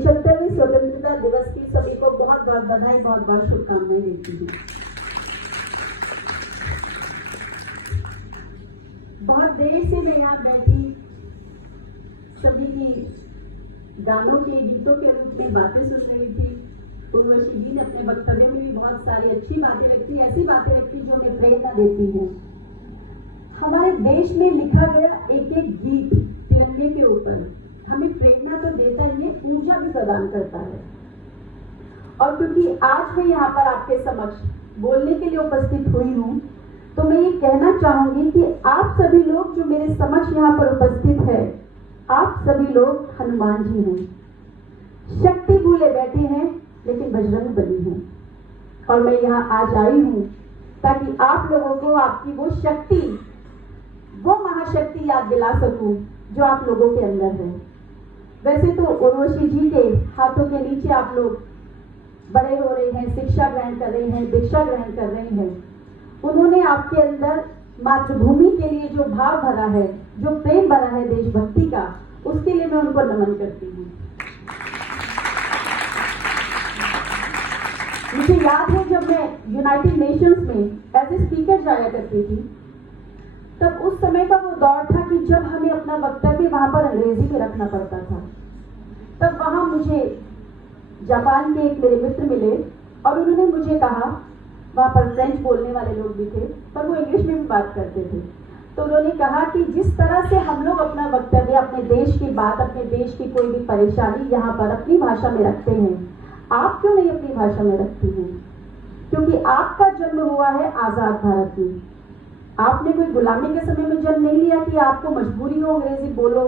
75वीं स्वतंत्रता दिवस की सभी को बहुत बहुत बधाई, बहुत बहुत शुभकामनाएं देती हूँ। बहुत देर से मैं यहाँ बैठी सभी की गानों के, गीतों के रूप में बातें सुन रही थी। उर्वशी जी ने अपने वक्तव्य में भी बहुत सारी अच्छी बातें रखी, ऐसी बातें रखी जो हमें प्रेरणा देती हैं। हमारे देश में लिखा गया एक एक गीत तिरंगे के ऊपर हमें प्रेरणा तो देता ही है, ऊर्जा भी प्रदान करता है। और क्योंकि आज मैं यहाँ पर आपके समक्ष बोलने के लिए उपस्थित हुई हूँ, तो मैं ये कहना चाहूंगी कि आप सभी लोग जो मेरे समक्ष यहाँ पर उपस्थित है, आप सभी लोग हनुमान जी हैं। शक्ति भूले बैठे हैं लेकिन बजरंग बली हैं। और मैं यहाँ आज आई हूँ ताकि आप लोगों को आपकी वो शक्ति, वो महाशक्ति याद दिला सकूं जो आप लोगों के अंदर है। वैसे तो उर्वशी जी के हाथों के नीचे आप लोग बड़े हो रहे हैं, शिक्षा ग्रहण कर रहे हैं, दीक्षा ग्रहण कर रहे हैं। उन्होंने आपके अंदर मातृभूमि के लिए जो भाव भरा है, जो प्रेम भरा है देशभक्ति का, उसके लिए मैं उनको नमन करती हूँ। मुझे याद है जब मैं यूनाइटेड नेशंस में एज ए स्पीकर जाया करती थी, तब उस समय का वो दौर था कि जब हमें अपना वक्तव्य वहां पर अंग्रेजी में रखना पड़ता था। तब वहां मुझे जापान के एक मेरे मित्र मिले और उन्होंने मुझे कहा, वहां पर फ्रेंच बोलने वाले लोग भी थे पर वो इंग्लिश में भी बात करते थे, तो उन्होंने कहा कि जिस तरह से हम लोग अपना वक्तव्य, अपने देश की बात, अपने देश की कोई भी परेशानी यहाँ पर अपनी भाषा में रखते हैं, आप क्यों नहीं अपनी भाषा में रखती हैं? क्योंकि आपका जन्म हुआ है आजाद भारत में। आपने कोई गुलामी के समय में जन्म नहीं लिया कि आपको मजबूरी हो अंग्रेजी बोलो,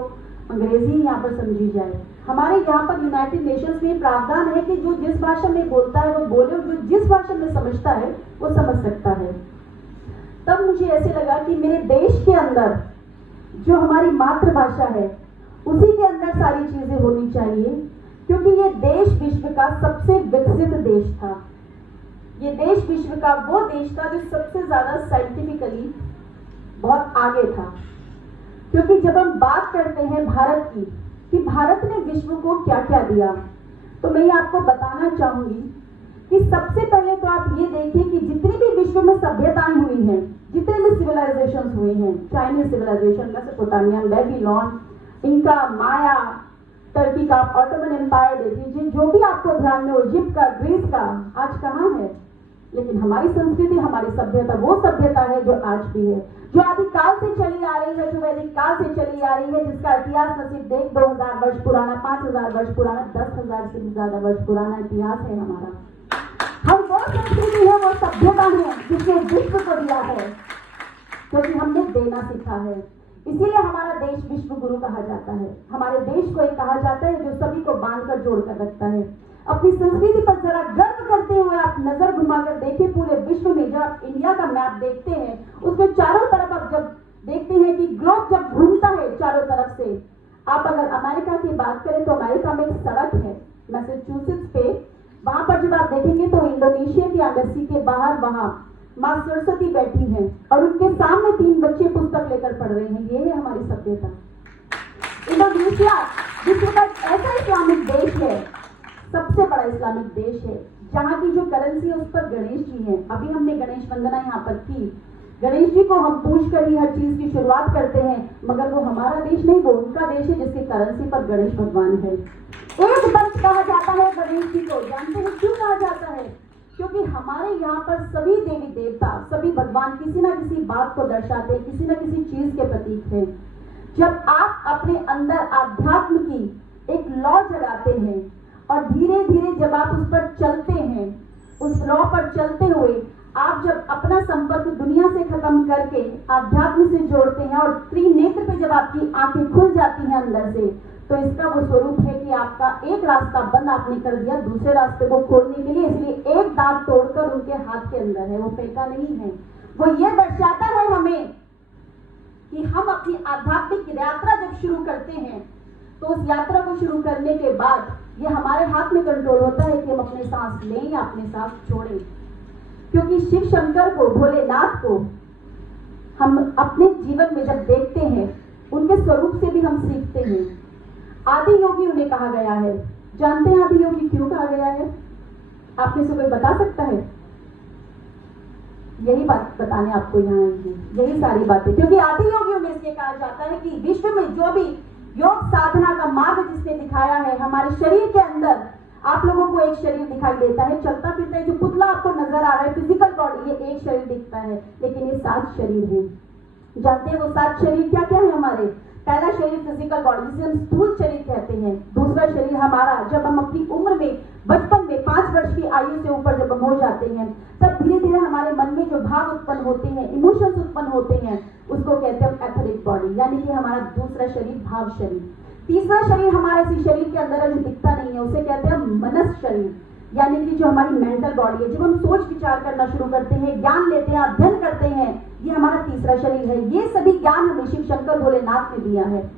अंग्रेजी यहाँ पर समझी जाए। हमारे यहाँ पर यूनाइटेड नेशंस में प्रावधान है कि जो जिस भाषा में बोलता है वो बोले, और जो जिस भाषा में समझता है वो समझ सकता है। तब मुझे ऐसे लगा कि मेरे देश के अंदर जो हमारी मातृभाषा है उसी के अंदर सारी चीजें होनी चाहिए, क्योंकि ये देश विश्व का सबसे विकसित देश था। ये देश विश्व का वो देश था जो सबसे ज्यादा साइंटिफिकली बहुत आगे था। क्योंकि जब हम बात करते हैं भारत की कि भारत ने विश्व को क्या क्या दिया, तो मैं आपको बताना चाहूंगी कि सबसे पहले तो आप ये देखिए कि जितनी भी विश्व में सभ्यताएं हुई हैं, जितने भी सिविलाइजेशन हुए हैं, चाइनीज सिविलाइजेशन, मेसोपोटामियन, बेबीलोन, इनका, माया, टर्की का, ऑटोमन एम्पायर देख लीजिए, जो भी आपको ध्यान में हो, इजिप्ट का, ग्रीस का, आज कहाँ है? लेकिन हमारी संस्कृति, हमारी सभ्यता वो सभ्यता है जो आज भी है, जो आदिकाल से चली आ रही है, जो वैदिक काल से चली आ रही है, जिसका इतिहास नसीब देख 2000 वर्ष पुराना, 5000 वर्ष पुराना, 10,000 से भी ज्यादा वर्ष पुराना इतिहास है हमारा। हम वो संस्कृति है, वो सभ्यता है जिसने विश्व को दिया है, क्योंकि हमने देना सीखा है। इसीलिए हमारा देश विश्व गुरु कहा जाता है। हमारे देश को एक कहा जाता है जो सभी को बांधकर जोड़कर रखता है। अपनी संस्कृति पर जरा गर्व करते हुए आप नजर घुमाकर देखिए, पूरे विश्व में जब आप इंडिया का मैप देखते हैं, उसके चारों तरफ आप जब देखते हैं कि ग्लोब जब घूमता है चारों तरफ से, आप अगर अमेरिका की बात करें तो अमेरिका में एक सड़क है मैसेच्यूसेट्स पे, वहां पर जब आप देखेंगे तो इंडोनेशिया की एम्बेसी के बाहर वहां माँ सरस्वती बैठी हैं और उनके सामने 3 बच्चे पुस्तक लेकर पढ़ रहे हैं। ये है हमारी सभ्यता। इंडोनेशिया विश्व का ऐसा इस्लामिक देश है, सबसे बड़ा इस्लामिक देश है, जहाँ की जो करेंसी है उस पर गणेश जी हैं। अभी हमने गणेश वंदना यहाँ पर की, गणेश जी को हम पूछ कर ही हर चीज की शुरुआत करते हैं, मगर वो हमारा देश नहीं, वो उनका देश है जिसकी करेंसी पर गणेश भगवान है। एक पंच कहा जाता है गणेश जी को। जानते हैं क्यों कहा जाता है? क्योंकि हमारे यहाँ पर सभी देवी देवता, सभी भगवान किसी ना किसी बात को दर्शाते हैं, किसी ना किसी चीज के प्रतीक हैं। जब आप अपने अंदर आध्यात्म की एक लॉ जगाते हैं और धीरे धीरे जब आप उस पर चलते हैं, उस लॉ पर चलते हुए आप जब अपना संपर्क दुनिया से खत्म करके आध्यात्म से जोड़ते हैं और त्रिनेत्र पे जब आपकी आंखें खुल जाती हैं अंदर से, तो इसका वो स्वरूप है कि आपका एक रास्ता बंद आपने कर दिया दूसरे रास्ते को खोलने के लिए। इसलिए एक दांत तोड़कर उनके हाथ के अंदर है, वो फेंका नहीं है। वो ये दर्शाता है हमें कि हम अपनी आध्यात्मिक यात्रा जब शुरू करते हैं, तो उस यात्रा को शुरू करने के बाद ये हमारे हाथ में कंट्रोल होता है कि हम अपने सांस लें या अपने सांस छोड़ें। क्योंकि शिव शंकर को, भोलेनाथ को हम अपने जीवन में जब देखते हैं, उनके स्वरूप से भी हम सीखते हैं। आदि योगी उन्हें कहा गया है जानते हैं आदि योगी क्यों कहा गया है? आप में से कोई बता सकता है? यही बात बताने आपको यहाँ आई है, यही सारी बातें, क्योंकि आदि योगियों में इसलिए कहा जाता है कि विश्व में जो भी योग साधना का मार्ग जिसने दिखाया है, हमारे शरीर के अंदर आप लोगों को एक शरीर दिखाई देता है, चलता फिरता है, जो पुतला आपको नजर आ रहा है, फिजिकल बॉडी, ये एक शरीर दिखता है, लेकिन ये 7 शरीर हैं। जानते हैं वो 7 शरीर क्या क्या है हमारे? पहला शरीर फिजिकल बॉडी, जिसे हम स्थूल शरीर कहते हैं। दूसरा शरीर हमारा, जब हम अपनी उम्र में, बचपन में 5 वर्ष की आयु से ऊपर जब हम हो जाते हैं, तब धीरे धीरे हमारे मन में जो भाव उत्पन्न होते हैं, इमोशंस उत्पन्न होते हैं, उसको कहते हैं एथरिक बॉडी, यानी कि हमारा दूसरा शरीर भाव शरीर। तीसरा शरीर हमारे इसी शरीर के अंदर जो दिखता नहीं है, उसे कहते हैं मनस शरीर, यानी कि जो हमारी मेंटल बॉडी है, जब हम सोच विचार करना शुरू करते हैं, ज्ञान लेते हैं, अध्ययन करते हैं, ये हमारा तीसरा शरीर है। ये सभी ज्ञान हमें शिव शंकर भोलेनाथ ने दिया है।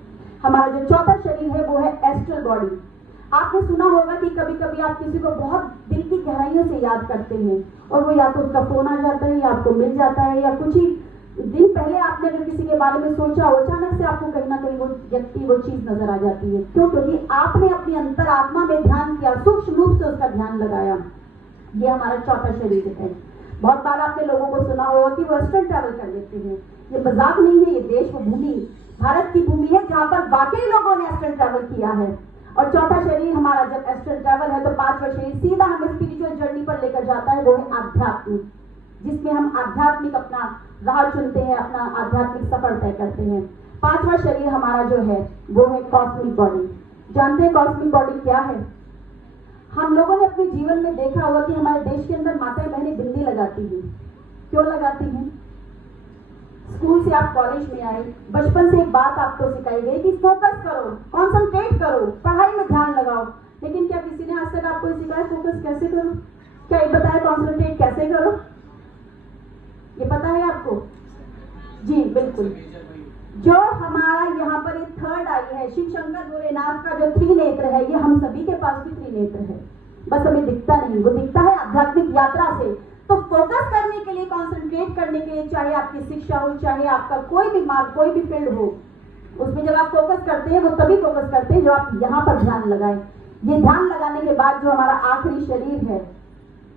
हमारा जो चौथा शरीर है वो है एस्ट्रल बॉडी। आपने सुना होगा कि कभी कभी आप किसी को बहुत दिल की गहराइयों से याद करते हैं और वो या तो उसका फोन आ जाता है या आपको मिल जाता है, या कुछ ही दिन पहले आपने अगर किसी के बारे में सोचा हो, अचानक से आपको कहीं ना कहीं वो व्यक्ति, वो चीज नजर आ जाती है। क्यों? क्योंकि आपने अपनी अंतरात्मा में ध्यान किया, सूक्ष्म रूप से उसका ध्यान लगाया। ये हमारा चौथा शरीर है। बहुत बार आपने लोगों को सुना होगा कि वो एस्ट्रल ट्रैवल कर लेते हैं। ये मजाक नहीं है, ये देश व भूमि, भारत की भूमि है जहां पर वाकई लोगों ने एस्ट्रल ट्रैवल किया है। और चौथा शरीर हमारा जब एस्ट्रल ट्रैवल है, तो 5वां शरीर सीधा हमें स्पिरिचुअल जर्नी पर लेकर जाता है, वो है आध्यात्मिक, जिसमें हम आध्यात्मिक अपना राह चुनते हैं, अपना आध्यात्मिक सफर तय करते हैं। 5वां शरीर हमारा जो है वो है कॉस्मिक बॉडी। जानते हैं कॉस्मिक बॉडी क्या है? हम लोगों ने अपने जीवन में देखा होगा कि हमारे देश के अंदर माताएं बहनें बिंदी लगाती हैं। क्यों लगाती हैं? स्कूल से आप कॉलेज में आए, बचपन से एक बात आपको सिखाई गई कि फोकस करो, कंसंट्रेट करो, पढ़ाई में ध्यान लगाओ। लेकिन क्या किसी ने आज तक आपको सिखाया फोकस कैसे करो? क्या ये बताया कंसंट्रेट कैसे करो? ये पता है आपको? जी बिल्कुल। जो हमारा यहाँ पर एक थर्ड आई है, शिव शंकर भोलेनाथ का जो त्रिनेत्र है, ये हम सभी के पास भी त्रिनेत्र है, बस हमें दिखता नहीं। वो दिखता है आध्यात्मिक यात्रा से। तो फोकस करने के लिए, कंसंट्रेट करने के लिए, चाहे आपकी शिक्षा हो, चाहे आपका कोई भी मार्ग, कोई भी फील्ड हो, उसमें जब आप फोकस करते हैं, वो तभी फोकस करते हैं जब आप यहाँ पर ध्यान लगाएं। ये ध्यान लगाने के बाद जो हमारा आखिरी शरीर है,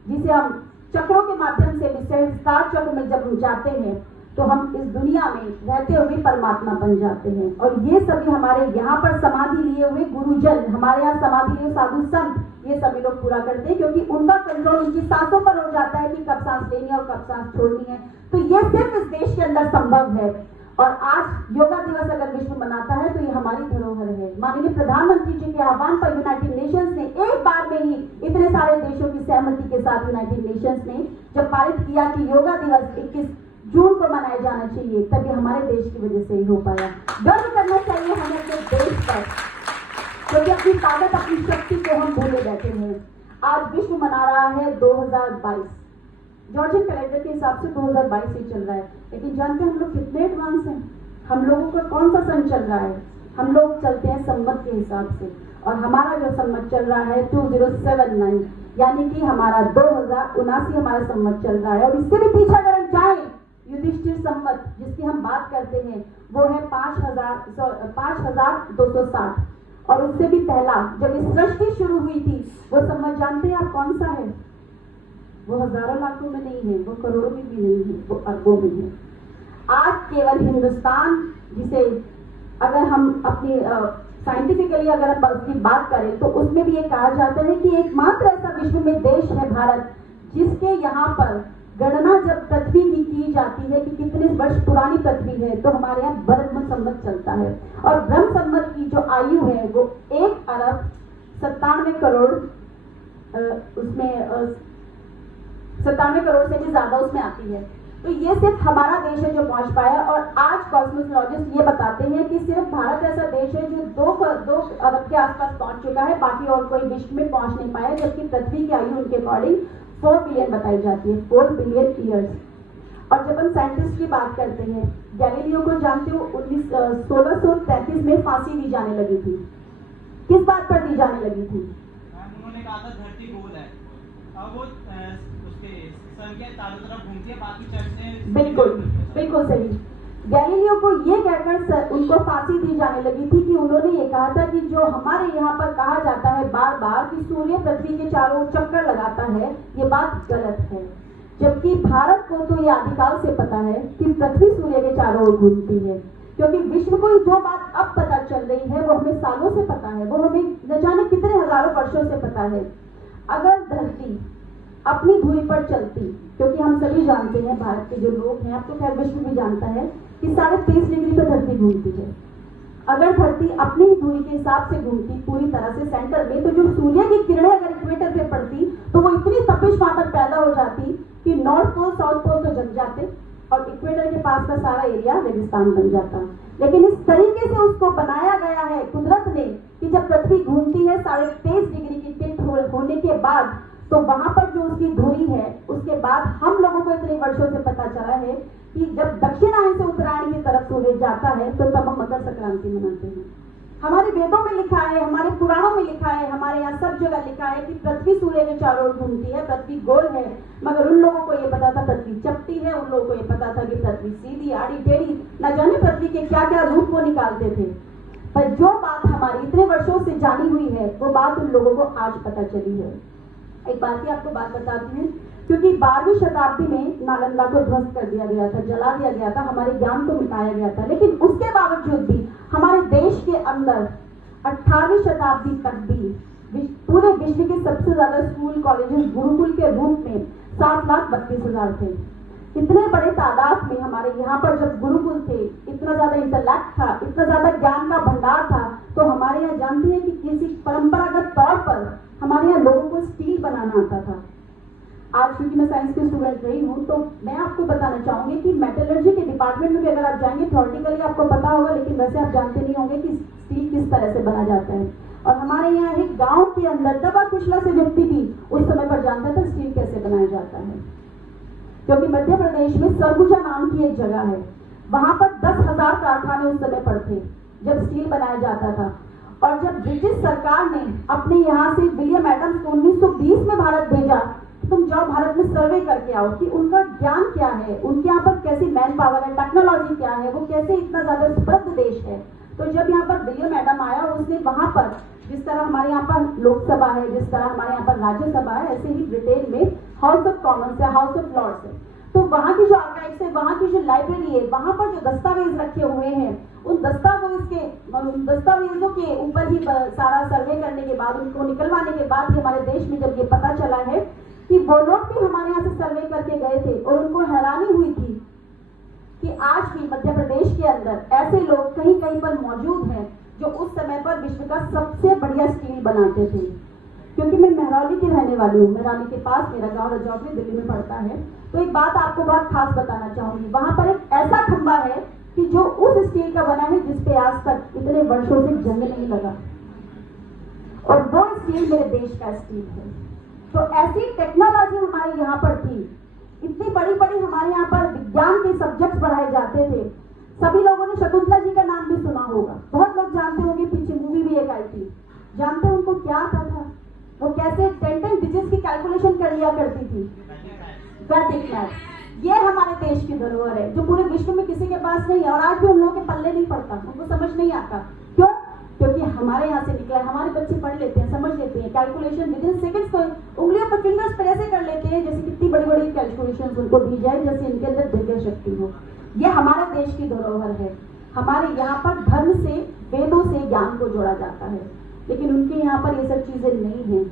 जिसे हम चक्रों के माध्यम से सहस्त्रार चक्र में जब जाते हैं, तो हम इस दुनिया में रहते हुए परमात्मा बन जाते हैं। और ये सभी हमारे यहाँ पर समाधि लिए हुए गुरुजन, हमारे यहाँ समाधि लिए साधु संत, ये सभी लोग पूरा करते हैं, क्योंकि उनका कंट्रोल उनकी सांसों पर हो जाता है कि कब सांस लेनी है और कब सांस छोड़नी है। तो ये सिर्फ इस देश के अंदर संभव है। और आज योगा दिवस अगर विश्व मनाता है, तो ये हमारी धरोहर है। माननीय प्रधानमंत्री जी के आह्वान पर यूनाइटेड नेशंस ने एक बार में ही इतने सारे देशों की सहमति के साथ यूनाइटेड नेशंस ने जब पारित किया कि योगा दिवस 21 जून को मनाया जाना चाहिए, तभी हमारे देश की वजह से ही हो पाया। गर्व करना चाहिए हमें अपने देश पर, क्योंकि अपनी ताकत, अपनी शक्ति को हम भूले बैठे हैं। आज विश्व मना रहा है 2022, जॉर्जियन कैलेंडर के हिसाब से 2022 ही चल रहा है। लेकिन जानते हैं हम लोग कितने एडवांस हैं? हम लोगों का कौन सा सन चल रहा है? हम लोग चलते हैं संवत के हिसाब से, और हमारा जो संवत चल रहा है 2079, यानी कि हमारा 2079 हमारा संवत चल रहा है। और इससे भी पीछे अगर हम जाएं, युधिष्ठिर संवत जिसकी हम बात करते हैं, वो है 5260, और उससे भी पहला जब इस सृष्टि शुरू हुई थी, वो संवत जानते हैं आप कौन सा है? वो हजारों लाखों में नहीं है, वो करोड़ों में भी नहीं है, वो अरबों में है। आज केवल हिंदुस्तान, जिसे अगर हम अपनी साइंटिफिकली अगर हम उसकी बात करें, तो उसमें भी ये कहा जाता है कि एकमात्र ऐसा विश्व में देश है भारत, जिसके यहाँ पर गणना जब पृथ्वी की जाती है कि कितने वर्ष पुरानी पृथ्वी है, तो हमारे यहाँ ब्रह्म संवत चलता है। और ब्रह्म संवत की जो आयु है वो 1,97 करोड़, उसमें 97 करोड़ से भी ज्यादा उसमें आती है। तो ये सिर्फ हमारा देश है जो पहुंच पाया। और आज कॉस्मोलॉजिस्ट ये बताते हैं कि सिर्फ भारत ऐसा देश है जो 2 अरब के आसपास पहुंच चुका है, बाकी और कोई विश्व में पहुंच नहीं पाया, जबकि पृथ्वी की आयु उनके अकॉर्डिंग 4 बिलियन बताई जाती है, 4 बिलियन ईयर्स। और जब हम साइंटिस्ट की बात करते हैं, गैलीलियो को जानते हो, 1633 में फांसी दी जाने लगी थी। किस बात पर दी जाने लगी थी? उन्होंने कहा था धरती गोल है, अब वो उसके सन के चारों तरफ घूमती है, बाकी चर्चे। बिल्कुल बिल्कुल सही। गैलीलियो को ये कहकर उनको फांसी दी जाने लगी थी कि उन्होंने ये कहा था कि जो हमारे यहाँ पर कहा जाता है बार बार कि सूर्य पृथ्वी के चारों ओर चक्कर लगाता है, ये बात गलत है। जबकि भारत को तो ये आदिकाल से पता है कि पृथ्वी सूर्य के चारों ओर घूमती है, क्योंकि विश्व को जो बात अब पता चल रही है वो हमें सालों से पता है, वो हमें न जाने कितने हजारों वर्षों से पता है। अगर धरती अपनी धुरी पर चलती, क्योंकि हम सभी जानते हैं, भारत के जो लोग हैं, अब तो खैर विश्व भी जानता है कि 23.5 डिग्री पर धरती घूमती है। अगर धरती अपनी ही धुरी के हिसाब से घूमती पूरी तरह से सेंटर में, तो जो सूर्य की किरणें अगर इक्वेटर पे पड़ती तो वो इतनी तपिश वहां पर पैदा हो जाती कि नॉर्थ पोल साउथ पोल तो जल जाते और इक्वेटर के पास का सारा एरिया रेगिस्तान बन जाता। लेकिन इस तरीके से उसको बनाया गया है कुदरत ने कि जब पृथ्वी घूमती है 23.5 डिग्री की टिल्ट होने के बाद, तो वहां पर जो उसकी धुरी है, उसके बाद हम लोगों को इतने वर्षों से पता चला है कि जब दक्षिणायन से उत्तरायण की तरफ सूर्य जाता है तो तब हम मकर संक्रांति मनाते हैं। हमारे वेदों में लिखा है, हमारे पुराणों में लिखा है, हमारे यहाँ सब जगह लिखा है कि पृथ्वी सूर्य के चारों ओर घूमती है, पृथ्वी गोल है। मगर उन लोगों को ये पता था पृथ्वी चपटी है, उन लोगों को ये पता था कि पृथ्वी सीधी आड़ी टेढ़ी, न जाने पृथ्वी के क्या क्या रूप वो निकालते थे। पर जो बात हमारी इतने वर्षों से जानी हुई है, वो बात उन लोगों को आज पता चली है। एक बात की आपको बात बताती हूँ, क्योंकि 12वीं शताब्दी में नालंदा को ध्वस्त कर दिया गया था, जला दिया गया था, हमारे ज्ञान को मिटाया गया था। लेकिन उसके बावजूद भी हमारे देश के अंदर 18वीं शताब्दी तक भी पूरे विश्व के सबसे ज्यादा स्कूल कॉलेजेस गुरुकुल के रूप में 7,32,000 थे। इतने बड़े तादाद में हमारे यहाँ पर जब गुरुकुल थे, इतना ज्यादा इंटेलेक्ट था, इतना ज्यादा ज्ञान का भंडार था, तो हमारे यहाँ जानते हैं कि किसी परंपरागत तौर पर हमारे यहाँ लोगों को स्टील बनाना आता था। आज क्योंकि मैं साइंस की स्टूडेंट रही हूँ, तो मैं आपको बताना चाहूंगी कि मेटलर्जी के डिपार्टमेंट में भी अगर आप जाएंगे, थ्योरेटिकली आपको पता होगा, लेकिन वैसे आप जानते नहीं होंगे कि स्टील किस तरह से बना जाता है। और हमारे यहाँ एक गांव के अंदर दबा कुचला से व्यक्ति भी उस समय पर जानता था स्टील कैसे बनाया जाता है, क्योंकि मध्य प्रदेश में सरगुजा नाम की एक जगह है, वहां पर 10,000 कारखाने उस समय पर थे जब स्टील बनाया जाता था। और जब ब्रिटिश सरकार ने अपने यहाँ से विलियम एडम्स को 1920 में भारत भेजा, तुम जाओ भारत में सर्वे करके आओ कि उनका ज्ञान क्या है, उनके यहाँ पर कैसी मैन पावर है, टेक्नोलॉजी क्या है, वो कैसे इतना ज्यादा समृद्ध देश है। तो जब यहाँ पर विलियम एडम आया, उसने वहां पर जिस तरह हमारे यहाँ पर लोकसभा है, जिस तरह हमारे यहाँ पर राज्यसभा है, ऐसे ही ब्रिटेन में हाउस ऑफ कॉमन्स है, हाउस ऑफ लॉर्ड्स है। तो वहां की जो आर्काइव्स है, वहां की जो लाइब्रेरी है, वहां पर जो दस्तावेज रखे हुए हैं, उन दस्तावेजों के ऊपर ही सारा सर्वे करने के बाद, उनको निकलवाने के बाद ही हमारे देश में जब ये पता चला है कि वो लोग भी हमारे यहाँ से सर्वे करके गए थे और उनको हैरानी हुई थी कि आज भी मध्य प्रदेश के अंदर ऐसे लोग कहीं कहीं पर मौजूद हैं जो उस समय पर विश्व का सबसे बढ़िया स्टील बनाते थे। क्योंकि मैं महरौली की रहने वाली हूँ, महरौली के पास मेरा गांव रजौली दिल्ली में पड़ता है, तो एक बात आपको बहुत खास बताना चाहूंगी। वहां पर एक ऐसा खंबा है कि जो उस स्टील का बना है जिसपे आज तक इतने वर्षों से जंग नहीं लगा, और वो स्टील मेरे देश का स्टील है। तो ऐसी टेक्नोलॉजी हमारे यहाँ पर थी, इतनी बड़ी बड़ी हमारे यहाँ पर विज्ञान के सब्जेक्ट्स पढ़ाए जाते थे। सभी लोगों ने शकुंतला जी का नाम भी सुना होगा, बहुत लोग जानते होंगे, पीछे मूवी भी एक आई थी। जानते उनको क्या आता था? वो कैसे 10 डिजिट्स की कैलकुलेशन कर लिया करती थी, वैदिक मैथ। ये हमारे देश की धरोहर है जो पूरे विश्व में किसी के पास नहीं है, और आज भी उन लोगों के पल्ले नहीं पड़ता, उनको समझ नहीं आता। क्यों? क्योंकि हमारे यहाँ से निकला है, हमारे बच्चे पढ़ लेते हैं, समझ लेते हैं, कैलकुलेशन विद इन सेकंड्स को उंगलियों पर फिंगर्स पर ऐसे कर लेते हैं जैसे कितनी बड़ी बड़ी कैलकुलेशन उनको दी जाए, जैसे इनके अंदर दिव्य शक्ति हो। ये हमारे देश की धरोहर है। हमारे यहाँ पर धर्म से, वेदों से ज्ञान को जोड़ा जाता है, लेकिन उनके यहाँ पर ये सब चीजें नहीं है।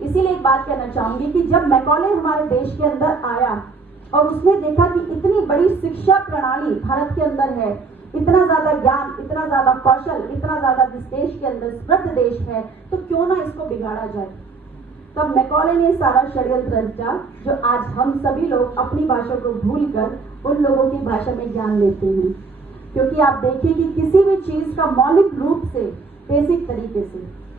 इसीलिए एक बात कहना चाहूंगी कि जब मैकॉले हमारे देश के अंदर आया और उसने देखा कि इतनी बड़ी शिक्षा प्रणाली भारत के अंदर है, इतना ज्यादा ज्ञान, इतना ज्यादा कौशल, इतना ज्यादा जिस देश के अंदर समृद्ध देश है, तो क्यों ना इसको बिगाड़ा जाए। तब मैकॉले ने सारा षड्यंत्र रचा जो आज हम सभी लोग अपनी भाषा को भूलकर उन लोगों की भाषा में ज्ञान लेते हैं। क्योंकि आप देखिए कि किसी भी चीज का मौलिक रूप से, बेसिक तरीके से,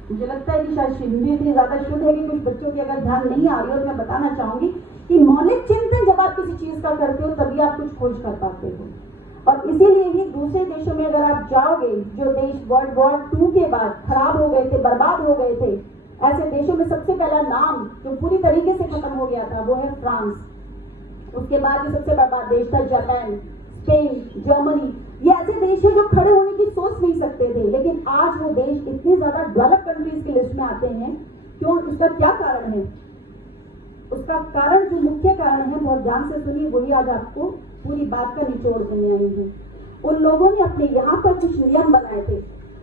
मुझे लगता है कि शायद हिंदी इतनी ज्यादा शुद्ध है कि कुछ बच्चों की अगर ध्यान नहीं आ रही हो, तो मैं बताना चाहूंगी कि मौलिक चिंतन जब आप किसी चीज का करते हो तभी आप कुछ खोज कर पाते हो। और इसीलिए ही दूसरे देशों में अगर आप जाओगे, जो देश वर्ल्ड वॉर 2 के बाद खराब हो गए थे, बर्बाद हो गए थे, ऐसे देशों में सबसे पहला नाम जो पूरी तरीके से खत्म हो गया था वो है फ्रांस। उसके बाद जो सबसे बर्बाद देश था जापान, स्पेन, जर्मनी, ये ऐसे देश है जो खड़े होने की सोच नहीं सकते थे, लेकिन आज वो देश इतने ज्यादा डेवलप कंट्रीज की लिस्ट में आते हैं। क्यों? उसका क्या कारण है? उसका कारण, जो मुख्य कारण है, बहुत ध्यान से सुनिए, वही आज आपको पूरी बात का निचोड़ देने आई हूँ। उन लोगों ने अपने यहाँ पर कुछ नियम बनाए थे,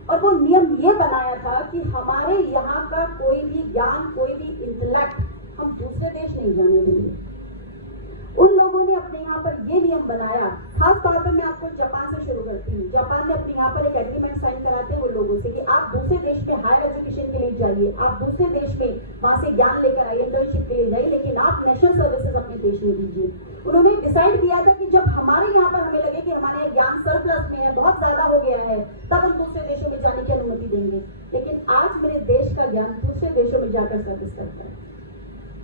और वो नियम ये बनाया था कि हमारे यहाँ का कोई भी ज्ञान, कोई भी इंटेलेक्ट हम दूसरे देश नहीं जाने देंगे। उन लोगों ने अपने यहाँ पर ये नियम बनाया। खास तौर पर मैं आपको जापान से शुरू करती हूँ। जापान ने अपने यहाँ पर एक एग्रीमेंट साइन कराते हैं वो लोगों से कि आप दूसरे देश में हायर एजुकेशन के लिए जाइए, आप दूसरे देश में वहां से ज्ञान लेकर आइए, इंटर्नशिप के लिए जाइए, लेकिन आप नेशनल सर्विसेज अपने देश में दीजिए। उन्होंने डिसाइड किया था कि जब हमारे यहाँ पर हमें लगे कि हमारा ज्ञान सरप्लस में है, बहुत ज्यादा हो गया है, तब हम दूसरे देशों में जाने की अनुमति देंगे। लेकिन आज मेरे देश का ज्ञान दूसरे देशों में जाकर सर्विस करता है।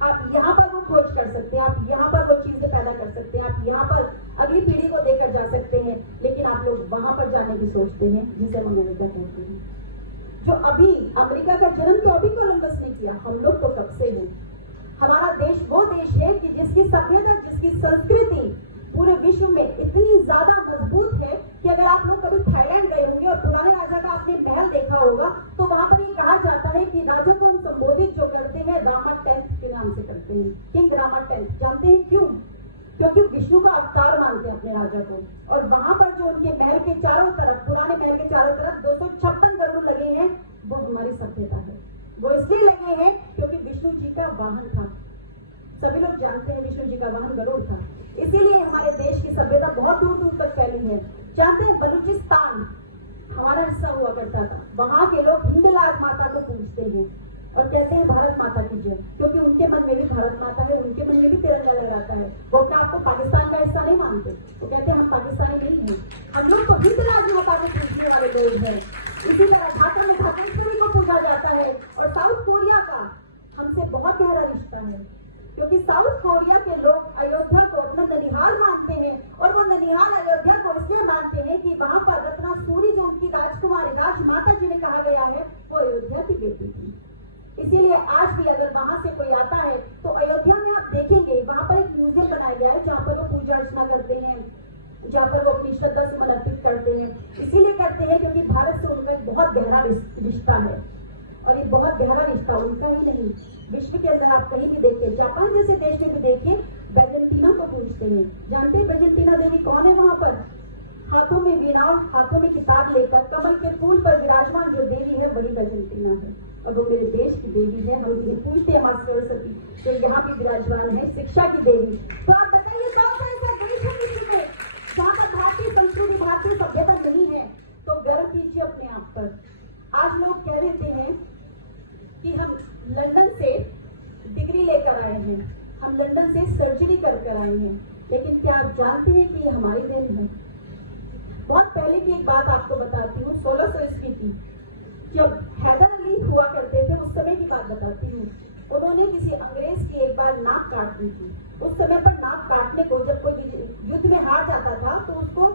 आप यहाँ पर वो खोज कर सकते हैं, आप यहाँ पर वो चीजें पैदा कर सकते हैं, आप यहाँ पर अगली पीढ़ी को देकर जा सकते हैं, लेकिन आप लोग वहां पर जाने की सोचते हैं, जिसे हम अमेरिका कहते हैं। जो अभी अमेरिका का जन्म तो अभी कोलंबस ने किया, हम लोग तो कब से हैं। हमारा देश वो देश है कि जिसकी सभ्यता, जिसकी संस्कृति पूरे विश्व में इतनी ज्यादा मजबूत है कि अगर आप लोग कभी थाईलैंड गए होंगे और पुराने राजा का आपने महल देखा होगा, तो वहां पर ये कहा जाता है कि राजा को हम संबोधित जो करते हैं रामा 10th के नाम से करते हैं, किंग रामा 10th। जानते हैं क्यों? क्योंकि विष्णु का अवतार मानते हैं अपने राजा को। और वहां पर जो उनके महल के चारों तरफ, पुराने महल के चारों तरफ 256 गरुड़ लगे हैं, वो हमारी सभ्यता है। वो इसलिए लगे हैं क्योंकि विष्णु जी का वाहन था। सभी लोग जानते हैं विष्णु जी का वाहन गरुड़ था, इसीलिए हमारे देश की सभ्यता बहुत दूर दूर तक फैली है। जानते हैं बलूचिस्तान हमारा हिस्सा हुआ करता था, वहां के लोग हिंदुलाज माता को पूजते हैं और कहते हैं भारत माता की जय, क्योंकि उनके मन में भी भारत माता है, उनके मन में भी तिरंगा लहराता है। वो अपने आपको पाकिस्तान का हिस्सा नहीं मानते, वो कहते हैं हम पाकिस्तानी नहीं हैं, हम लोग तो हिंदुलाज माता को पूजने वाले लोग हैं। इसी तरह झारखंड में ठाकुरेश्वरी को पूजा जाता है। और साउथ कोरिया का हमसे बहुत गहरा रिश्ता है, क्योंकि साउथ कोरिया के लोग अयोध्या को अपना ननिहाल मानते हैं, और वो ननिहाल अयोध्या को इसलिए मानते हैं कि वहां पर रत्ना सूरी जो उनकी राजकुमारी, राजमाता जिन्हें कहा गया है, वो अयोध्या की बेटी थी। इसीलिए आज भी अगर वहां से कोई आता है तो अयोध्या में आप देखेंगे वहां पर एक म्यूजियम बनाया गया है, जहाँ पर वो पूजा अर्चना करते हैं, जहाँ पर वो अपनी श्रद्धा सुमन अर्पित करते हैं। इसीलिए करते हैं क्योंकि भारत से उनका एक बहुत गहरा रिश्ता है, और ये बहुत गहरा रिश्ता उनका ही नहीं, विश्व के अंदर आप कहीं भी देखिए, जापान जैसे देश में भी देखिए, बैजेंटीना को पूजते हैं। जानते हैं बैजेंटीना देवी कौन है? वहां पर हाथों में वीणा, हाथों में किताब लेकर कमल के फूल पर विराजमान जो देवी है, वही बैजेंटीना है, और वो मेरे देश की देवी है। हम उन्हें पूजते हैं माँ सरस्वती, जो यहाँ भी विराजमान है, शिक्षा की देवी। तो आप बताइए कौन सा ऐसा देश है किसी में जहाँ पर भारतीय संस्कृति, भारतीय सभ्यता नहीं है? तो गर्व कीजिए अपने आप पर। आज लोग कह देते हैं कि हम लंदन से डिग्री लेकर आए हैं, हम लंदन से सर्जरी कर आए हैं, लेकिन क्या आप जानते हैं कि ये हमारी देन है? बहुत पहले की एक बात आपको बताती हूँ, 1600 ईस्वी की, जब हैदर अली हुआ करते थे, उस समय की बात बताती हूँ। उन्होंने किसी अंग्रेज की एक बार नाक काट दी थी। उस समय पर नाक काटने को जब कोई युद्ध में हार जाता था तो उसको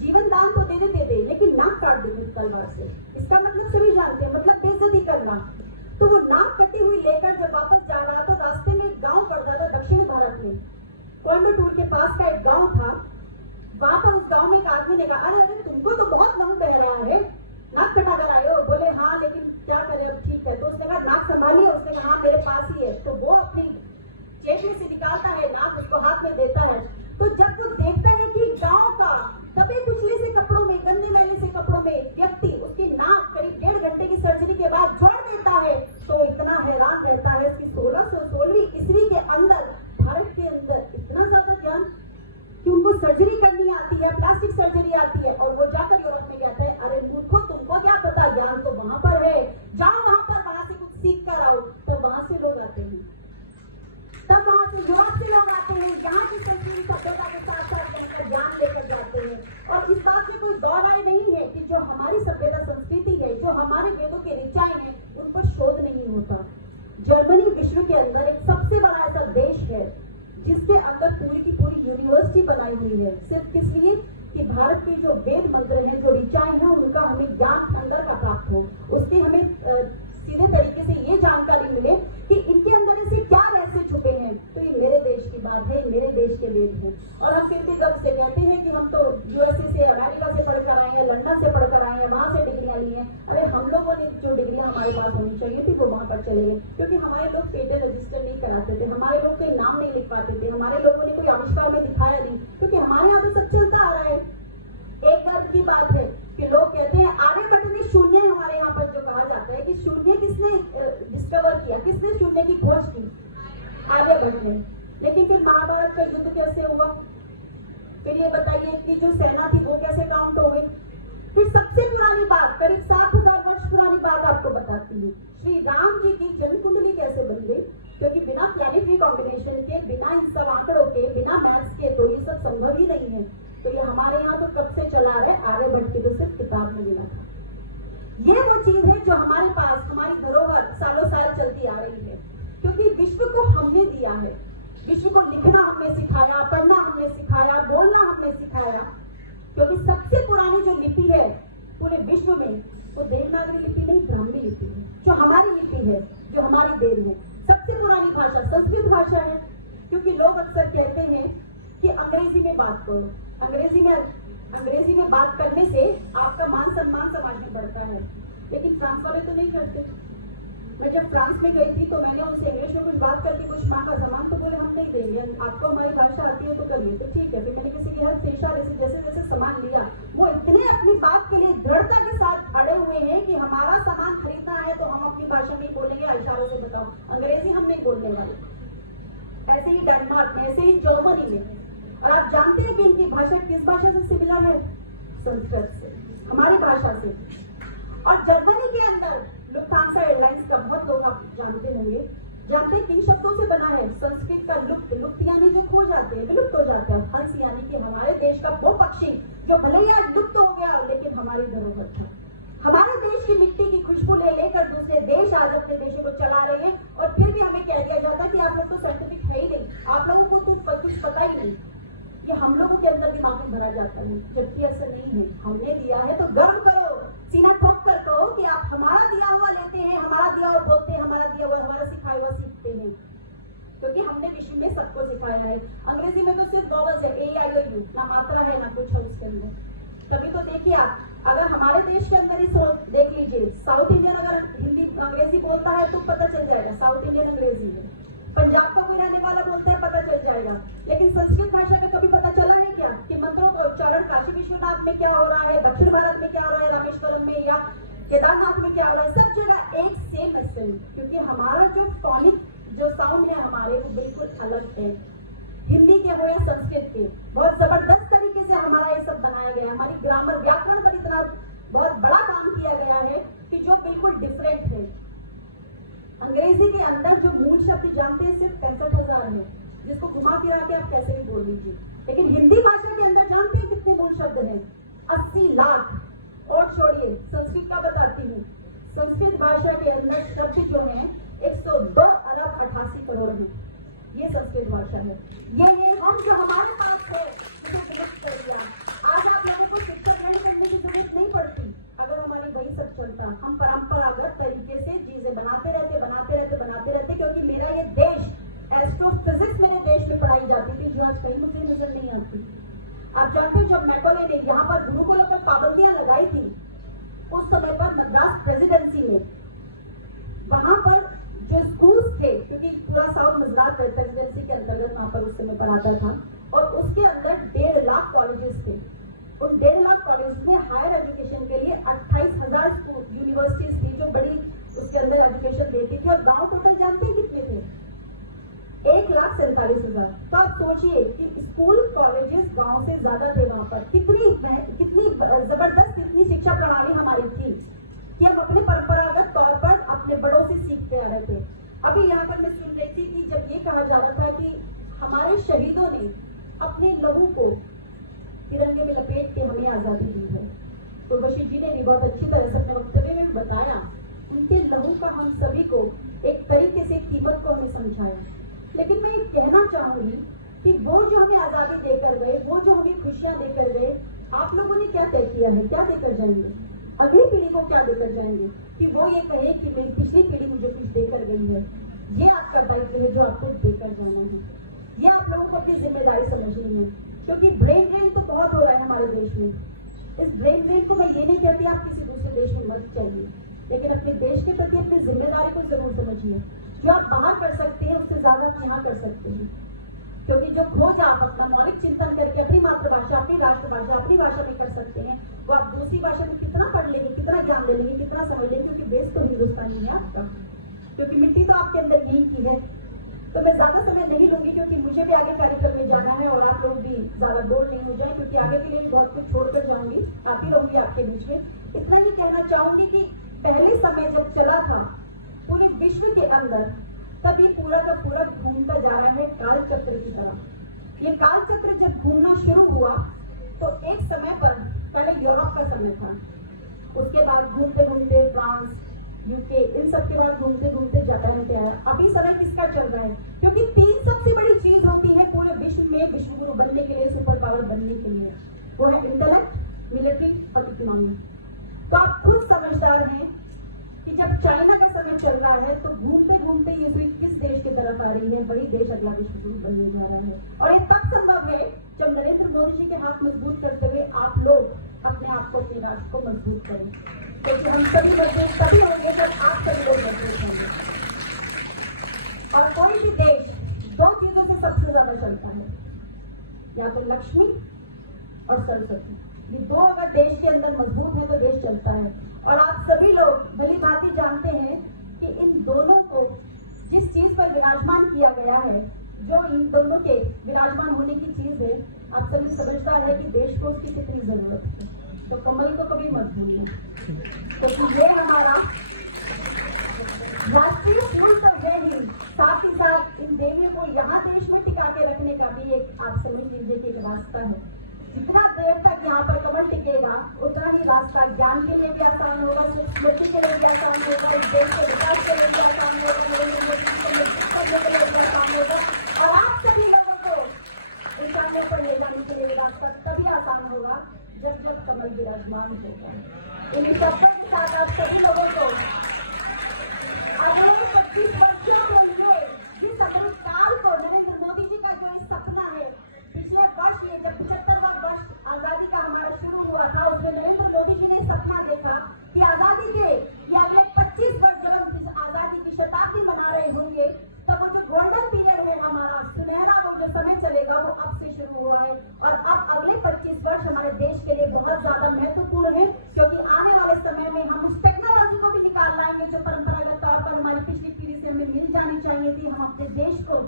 जीवन दान तो दे देते थे, लेकिन नाक काट देते थे तलवार से। इसका मतलब सभी जानते हैं, मतलब बेइज्जती करना। तो वो नाक कटी हुई लेकर जब वापस जा रहा था, रास्ते में एक गांव पड़ता था दक्षिण भारत में, कोयम्बटूर के पास का एक गांव था। वहां पर उस गांव में एक आदमी ने कहा, अरे अरे तुमको तो बहुत लहू बह रहा है, नाक कटा कर आए हो। बोले हाँ, लेकिन क्या करें, अब ठीक है। तो उसने कहा नाक संभालिए, उसने कहा हाँ मेरे पास ही है। तो वो अपनी जेब में से निकालता है नाक, उसको हाथ में देता है। तो जब वो देखता है कि गांव का दबे कुचले से कपड़ों में, गंदे मैले से कपड़ों में व्यक्ति उसकी नाक करीब 1.5 घंटे की सर्जरी के बाद जोड़ देता है, तो इतना हैरान रहता है कि 1616वीं ईस्वी के अंदर भारत के अंदर इतना ज्यादा ज्ञान कि उनको सर्जरी करनी आती है, प्लास्टिक सर्जरी आती है, और वो जाकर यूरोप में कहता है अरे मूर्खों तुमको क्या पता, ज्ञान तो वहां पर है, जाओ वहां पर, वहां से कुछ सीख कर आओ। तो वहां से लोग आते हैं, तब वहां से यूरोप से लोग आते हैं, यहाँ की संस्कृति सभ्यता के साथ साथ उनका ज्ञान लेकर जाते हैं। और इस बात में कोई दौर आए नहीं है कि जो हमारी सभ्यता संस्कृति है, जो हमारे वेदों के ऋचाएं हैं, उन पर शोध नहीं होता। जर्मनी विश्व के अंदर एक सबसे बड़ा ऐसा देश है जिसके अंदर पूरी की पूरी यूनिवर्सिटी बनाई हुई है, सिर्फ किस लिए कि भारत के जो वेद मंत्र हैं, जो ऋचाएं हैं, उनका हमें ज्ञान अंदर का प्राप्त हो, उसकी हमें सीधे तरीके से ये जानकारी मिले कि इनके अंदर ऐसे क्या रहस्य छुपे हैं। तो ये मेरे देश की बात है, मेरे देश के वेद हैं, और हम फिर भी गर्व से कहते हैं कि हम तो रही है, क्योंकि हमारे लोग पेटेंट रजिस्टर नहीं कराते थे, हमारे लोग कोई नाम नहीं लिख पाते थे, हमारे लोगों ने कोई आविष्कार में दिखाया नहीं, क्योंकि हमारे यहाँ तो सब चलता आ रहा है। एक बार की बात है कि लोग कहते हैं आर्यभट्ट ने शून्य, हमारे यहाँ पर जो कहा जाता है कि शून्य किसने डिस्कवर किया, किसने शून्य की खोज की, आर्यभट्ट ने। लेकिन फिर महाभारत का युद्ध कैसे हुआ, फिर ये बताइए कि जो सेना थी वो कैसे काउंट हो गई। फिर सबसे पुरानी बात, करीब 7000 वर्ष पुरानी बात आपको बताती हूँ, श्री राम जी की जन्म कुंडली कैसे बन गई, क्योंकि बिना प्लैनेटरी कॉम्बिनेशन के, बिना इन सब आंकड़ों के, बिना मैथ्स के तो ये सब संभव ही नहीं है। तो ये हमारे यहाँ तो कब से चला रहा है, आर्यभट्ट की तो सिर्फ किताब में मिला था। ये वो चीज है जो हमारे पास, हमारी धरोहर सालों साल चलती आ रही है, क्योंकि विश्व को हमने दिया है, विश्व को लिखना हमने सिखाया, पढ़ना हमने सिखाया, बोलना हमने सिखाया। क्योंकि सबसे पुरानी जो लिपि है पूरे विश्व में वो देवनागरी लिपि नहीं, ब्राह्मी लिपि है, जो हमारी लिपि है, जो हमारी देव है। सबसे पुरानी भाषा संस्कृत भाषा है, क्योंकि लोग अक्सर कहते हैं कि अंग्रेजी में बात करो, अंग्रेजी में बात करने से आपका मान सम्मान समाज में बढ़ता है, लेकिन फ्रांस वाले तो नहीं करते। मैं जब फ्रांस में गई थी तो मैंने उनसे इंग्लिश में कुछ बात करके कुछ मांगा सामान, तो बोले हम नहीं देंगे, आपको हमारी भाषा आती है तो करिए, तो ठीक है। फिर मैंने किसी के हाथ से इशारे से जैसे जैसे सामान लिया, वो इतने अपनी बात के लिए दृढ़ता के साथ अड़े हुए हैं कि हमारा सामान खरीदना है तो हम अपनी भाषा में ही बोलेंगे, इशारों से बताओ, अंग्रेजी हम नहीं बोलने वाले। ऐसे ही डेनमार्क में, ऐसे ही जर्मनी में। और आप जानते हैं कि इनकी भाषा किस भाषा से सिमिलर है, संस्कृत से, हमारी भाषा से। और जर्मनी के अंदर लुफ्थांसा एयरलाइंस का, बहुत लोग आप जानते होंगे, जानते हैं किन शब्दों से बना है, संस्कृत का लुप्त, लुप्त यानी जो खो जाते हैं, विलुप्त हो जाते हैं, हंस यानी कि हमारे देश का वो पक्षी जो भले ही आज लुप्त हो गया लेकिन हमारी धरोहर था। हमारे देश की मिट्टी की खुशबू ले लेकर दूसरे देश आज अपने देशों को चला रहे हैं, और फिर भी हमें कह दिया जाता है कि आप लोग तो साइंटिफिक है ही नहीं, आप लोगों को तो कुछ पता ही नहीं। ये हम लोगों के अंदर दिमाग में भरा जाता है, जबकि ऐसा नहीं है। हमने दिया है तो गर्व करो, सीना ठोक कर कहो कि आप हमारा दिया हुआ लेते हैं, हमारा दिया हुआ बोलते हैं, हमारा दिया हुआ, हमारा सिखाया हुआ सीखते हैं, क्योंकि हमने विश्व में सबको सिखाया है। अंग्रेजी में तो सिर्फ वॉवल्स है, A-I-O-U, ना मात्रा है ना कुछ है उसके अंदर। कभी तो देखिए आप, अगर हमारे देश के अंदर ही देख लीजिए, साउथ इंडियन अगर हिंदी अंग्रेजी बोलता है तो पता चल जाएगा साउथ इंडियन अंग्रेजी है, पंजाब का कोई रहने वाला बोलता है पता चल जाएगा। लेकिन संस्कृत भाषा का कभी पता चला है क्या कि मंत्रों का उच्चारण काशी विश्वनाथ में क्या हो रहा है, दक्षिण भारत में क्या हो रहा है, रामेश्वरम में या केदारनाथ में क्या हो रहा है, सब जगह एक सेम है, क्योंकि हमारा जो टॉनिक जो साउंड है हमारे वो बिल्कुल अलग है, हिंदी के हो या संस्कृत के। बहुत जबरदस्त तरीके से हमारा ये सब बनाया गया, हमारी ग्रामर व्याकरण पर इतना बहुत बड़ा काम किया गया है कि जो बिल्कुल डिफरेंट है। अंग्रेजी के अंदर जो मूल शब्द जानते हैं सिर्फ 65,000 है, जिसको घुमा फिरा के आप कैसे भी बोल लीजिए। लेकिन हिंदी भाषा के अंदर जानते हैं कितने मूल शब्द हैं? 80 लाख। और छोड़िए, संस्कृत का बताती हूँ, संस्कृत भाषा के अंदर शब्द जो है 102 अरब 88 करोड़ है। ये संस्कृत भाषा है। ये हम जो हमारे पास है उसे विलुप्त कर दिया। आज आप लोगों को शिक्षा ग्रहण करने की जरूरत नहीं पड़ती अगर हमारी वही सब चलता। हम परंपरागत तरीके से चीजें बनाते रहते, क्योंकि मेरा ये देश, एस्ट्रोफिजिक्स मेरे देश में पढ़ाई जाती थी जो आज कहीं मुझे नजर नहीं आती। आप जानते हो जब मैकोले ने यहाँ पर गुरुकुलों पर पाबंदियां लगाई थी, उस समय पर मद्रास प्रेसिडेंसी ने वहां पर जो स्कूल्स थे, क्योंकि पूरा साउथ गुजरात प्रेसिडेंसी के अंतर्गत वहां पर उस समय पर आता था, और उसके अंदर 1.5 लाख कॉलेजेस थे। उन 1.5 लाख कॉलेज में हायर एजुकेशन के लिए 28,000 यूनिवर्सिटीज थी जो बड़ी उसके अंदर एजुकेशन देती थी। और गांव टोटल जानते हैं कितने थे? 1,47,000। तो आप सोचिए कि स्कूल कॉलेजेस गांव से ज्यादा थे वहां पर। कितनी जबरदस्त कितनी शिक्षा प्रणाली हमारी थी कि हम अपने परंपरागत तौर पर अपने बड़ों से सीखते आ रहे थे। अभी यहाँ पर मैं सुन रही थी कि जब ये कहा जा रहा था कि हमारे शहीदों ने अपने लहू को तिरंगे में लपेट के हमें आजादी दी है, तो बशीर जी ने भी बहुत अच्छी तरह से अपने वक्तव्य में बताया, उनके लहू का हम सभी को एक तरीके से कीमत को हमें समझाया। लेकिन मैं ये कहना चाहूंगी कि वो जो हमें आजादी देकर गए, वो जो हमें खुशियां देकर गए, आप लोगों ने क्या तय किया है, क्या देकर जाएंगे? अगली पीढ़ी को क्या देकर जाएंगे कि वो ये कहे कि मेरी पिछली पीढ़ी मुझे कुछ देकर गई है? ये आपका दायित्व है जो आपको देकर जाना है। ये आप लोगों को अपनी जिम्मेदारी समझनी है, क्योंकि ब्रेन ड्रेन तो बहुत हो रहा है हमारे देश में। इस ब्रेन ड्रेन को मैं ये नहीं कहती आप किसी दूसरे देश में मत चाहिए, लेकिन अपने देश के प्रति अपनी जिम्मेदारी को जरूर समझिए। जो आप बाहर कर सकते हैं उससे ज्यादा आप यहाँ कर सकते हैं, क्योंकि जो खोज आप अपना मौलिक चिंतन करके अपनी मातृभाषा, अपनी राष्ट्रभाषा, अपनी भाषा में कर सकते हैं, वो आप दूसरी भाषा में कितना पढ़ लेंगे, कितना ज्ञान ले लेंगे, कितना समझ लेंगे, क्योंकि बेस तो हिंदुस्तानी है आपका, क्योंकि मिट्टी तो आपके अंदर यही की है। तो मैं ज्यादा समय नहीं लूंगी, क्योंकि मुझे भी आगे कार्यक्रम में जाना है और आप लोग भी ज्यादा बोर नहीं हो जाए, क्योंकि आगे के लिए बहुत कुछ छोड़कर जाऊंगी, आती रहूंगी आपके बीच में। इतना ही कहना चाहूंगी कि पहले समय जब चला था पूरे विश्व के अंदर, तब ये पूरा का पूरा घूमता जा रहा है काल चक्र की तरह। ये काल चक्र जब घूमना शुरू हुआ तो एक समय पर पहले यूरोप का समय था, उसके बाद घूमते घूमते फ्रांस, यूके, इन सब के बाद घूमते घूमते जापान पे आया। अभी समय किसका चल रहा है? क्योंकि 3 सबसे बड़ी चीज होती है पूरे विश्व में विश्व गुरु बनने के लिए, सुपर पावर बनने के लिए, वो है इंटेलेक्ट, मिलिट्री और इकोनॉमी। तो आप खुद समझदार हैं कि जब चाइना का समय चल रहा है तो घूमते घूमते ये सुई किस देश की तरफ आ रही है? वही देश अगला विश्व गुरु बनने जा रहा है। और ये तब संभव है जब नरेंद्र मोदी जी के हाथ मजबूत करते हुए आप लोग अपने आप को, अपने राष्ट्र को मजबूत करें, क्योंकि हम सभी मजबूत तभी होंगे जब आप सभी लोग मजबूत होंगे। और कोई भी देश 2 चीजों से सबसे ज्यादा चलता है, या तो लक्ष्मी और सरस्वती। ये 2 अगर देश के अंदर मजबूत है तो देश चलता है। और आप सभी लोग भली भांति जानते हैं कि इन दोनों को जिस चीज पर विराजमान किया गया है, जो इन दोनों के विराजमान होने की चीज है, आप सभी समझदार है कि देश को उसकी कितनी जरूरत है। तो कमल को कभी मत भूलिए, क्योंकि ये हमारा राष्ट्रीय फूल तो है ही, साथ ही साथ इन देवियों को यहाँ देश में टिका के रखने का भी एक, आप समझ लीजिए कि एक रास्ता है। जितना देर तक यहाँ पर कमल टिकेगा उतना ही रास्ता ज्ञान के लिए भी आसान होगा, स्मृति के लिए भी आसान होगा, इस देश के विकास के लिए भी आसान होगा, करने के लिए भी आसान होगा, और आप सभी लोगों को ऊंचाइयों पर ले जाने के लिए रास्ता तभी आसान होगा जब जब कमल विराजमान होगा। इन शब्दों के साथ आप सभी लोगों को अगले 25 वर्षों के लिए जिस अमृत काल को नरेंद्र मोदी जी का जो इस सपना है, पिछले वर्ष ये जब 75वां वर्ष आजादी का हमारा शुरू हुआ था, उसमें नरेंद्र मोदी जी ने सपना देखा कि आजादी के ये अगले 25 वर्ष जब हम आजादी की शताब्दी मना रहे होंगे, तब वो जो गोल्डन पीरियड है हमारा सुनहरा वो जो समय चलेगा वो अब से शुरू हुआ है। और अब अगले 25 वर्ष हमारे देश के लिए बहुत ज्यादा महत्वपूर्ण है, क्योंकि आने वाले समय में हम उस टेक्नोलॉजी को भी निकाल लाएंगे जो परंपरागत तौर पर हमारी पिछली पीढ़ी से हमें मिल जानी चाहिए थी। हम अपने देश को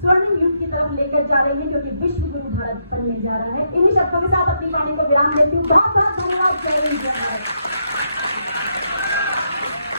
स्वर्णिम युग की तरफ लेकर जा रहे हैं, क्योंकि विश्व गुरु भारत बनने जा रहा है। इन्हीं शब्दों के साथ अपनी वाणी को विराम देती हूँ। बहुत बहुत धन्यवाद। जय हिंद, जय भारत।